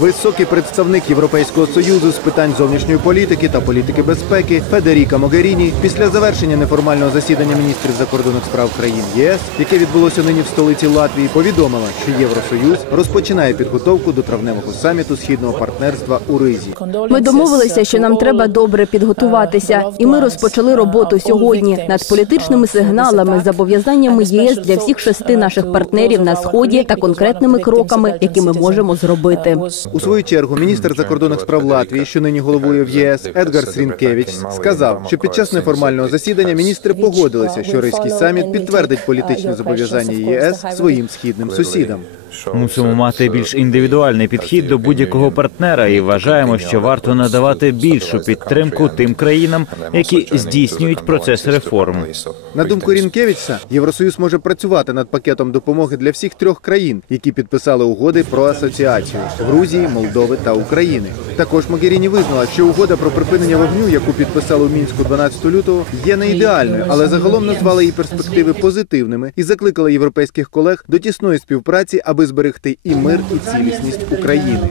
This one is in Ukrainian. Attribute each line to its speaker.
Speaker 1: Високий представник Європейського союзу з питань зовнішньої політики та політики безпеки Федеріка Могеріні після завершення неформального засідання міністрів закордонних справ країн ЄС, яке відбулося нині в столиці Латвії, повідомила, що Євросоюз розпочинає підготовку до травневого саміту східного партнерства у Ризі.
Speaker 2: Ми домовилися, що нам треба добре підготуватися, і ми розпочали роботу сьогодні над політичними сигналами, зобов'язаннями єС для всіх шести наших партнерів на сході та конкретними кроками, які ми можемо зробити.
Speaker 1: У свою чергу міністр закордонних справ Латвії, що нині головує в ЄС, Едгар Срінкевич, сказав, що під час неформального засідання міністри погодилися, що Ризький саміт підтвердить політичні зобов'язання ЄС своїм східним сусідам.
Speaker 3: Мусимо мати більш індивідуальний підхід до будь-якого партнера і вважаємо, що варто надавати більшу підтримку тим країнам, які здійснюють процес реформ.
Speaker 1: На думку Рінкевича, Євросоюз може працювати над пакетом допомоги для всіх трьох країн, які підписали угоди про асоціацію Грузії, Молдови та України. Також Могеріні визнала, що угода про припинення вогню, яку підписали у мінську 12 лютого, є не ідеальною, але загалом назвала її перспективи позитивними і закликала європейських колег до тісної співпраці, аби зберегти і мир, і цілісність України.